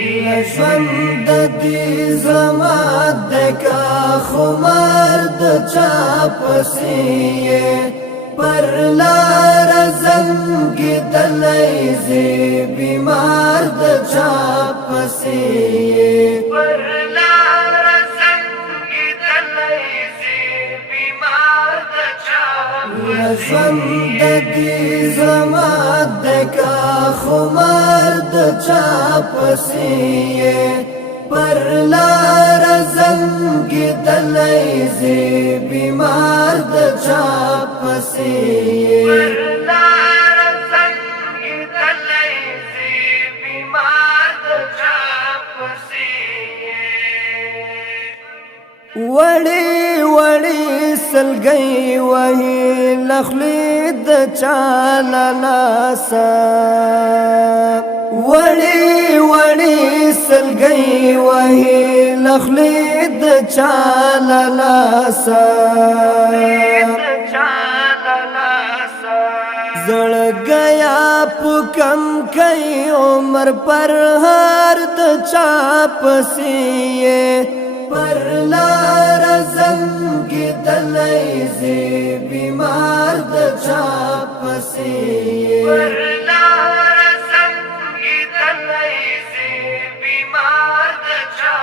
لژوند دی زما دکا خمار د چا پسیه پر لار زنگی دلی زی بیمار د چا پسیه پر لار زنگی دلی زی بیمار د چا لژوند دی زما دکا خمار د چا پسیه پر لار زنگی دلی زی بیمار د چا پسیه پر لار زنگی دلی زی بیمار د چا پسیه وړي وړي سلګي وهي لخلي د چا لاسا وړي وړي سلګي وهي لخلي د چا لاسا زړګیا پکم کای عمر پر هر د چا پسیه پر لار زنگی دلی زی بیمار د چا پسیه پر لار زنگی دلی زی بیمار د چا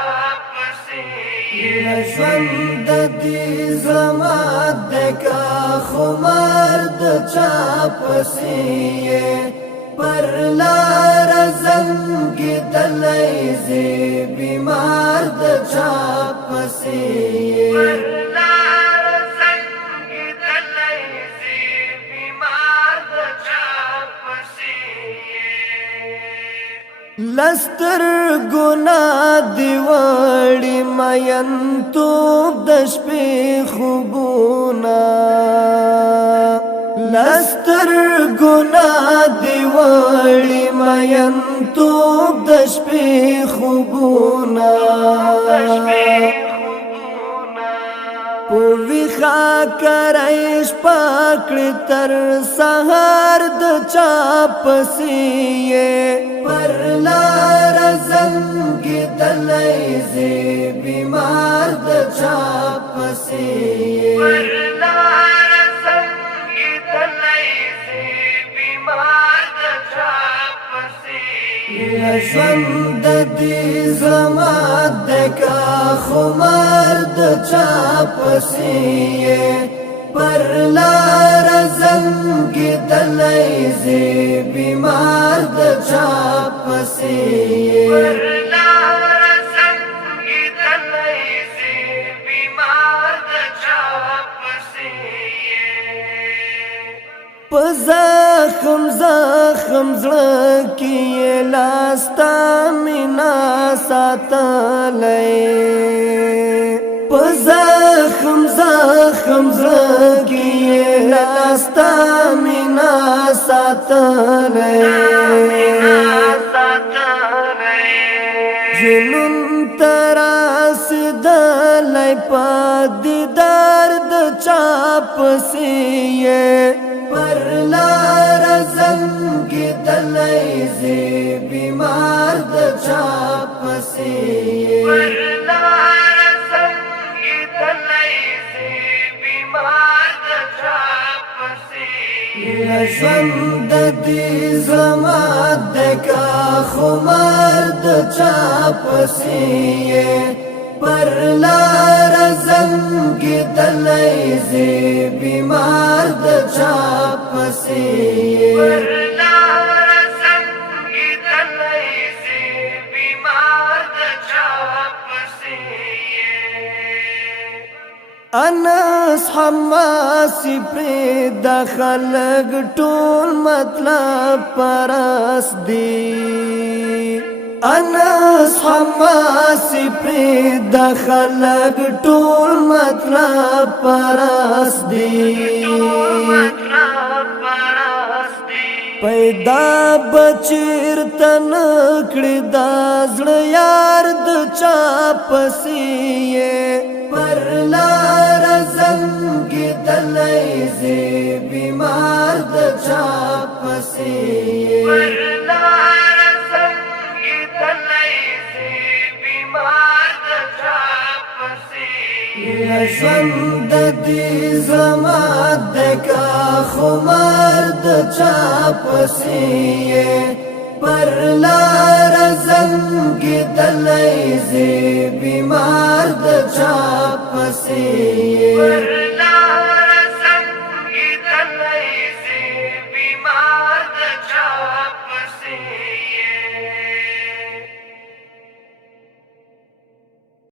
پسیه لژوند دی زما دکا خمار د چا پسیه پر لار زنگی دلی زی بیمار د چا پسیه پر لار زنگی دلی زی بیمار د چا پسیه لستر گنا دی وړي مین تو د شپې خوبونه لستر گنا دی وړي مین تو د شپې خوبونه پوی خا کرایش پاکړ تر سحر د چا پسیه پر لار زنگی دلی زی بیمار د چا پسیه پر لار زنگی دلی زی بیمار د چا پسیه لژوند دی زما دکا خمار د چا پسیه پر لار زنگی دلی زی بیمار د چا پسیه پر لار زنگی دلی زی بیمار د چا پسیه پزخم زخم زړه کې لاستا مینا ساتلې پزخم زخم زړه کې لاستا مینا ساتلې جنون تراس دلای پدې درد چا پسیه پر لار زنگی دلی زی بیمار د چا پسیه پر لار زنگی دلی زی بیمار د چا پسیه لژوند دی زما دکا خمار د چا پسیه پر لار زنگی دلی زی بیمار د چا پسیه پر لار زنگی دلی زی بیمار د چا پسیه انس حماسی پر د خلق ټول مطلب پرس دی انس حماسی پر د خلق ټول مطلب پرس دی پیدا بچیر تن کړي دا زړه یار د چا پسیه پر لار زنگی دلی زی بیمار د چا پسیه پر لار زنگی دلی ژوند دی زمات دکا خمار د چا پسیه پر لار زنگ دلی زی بیمار د چا پسیه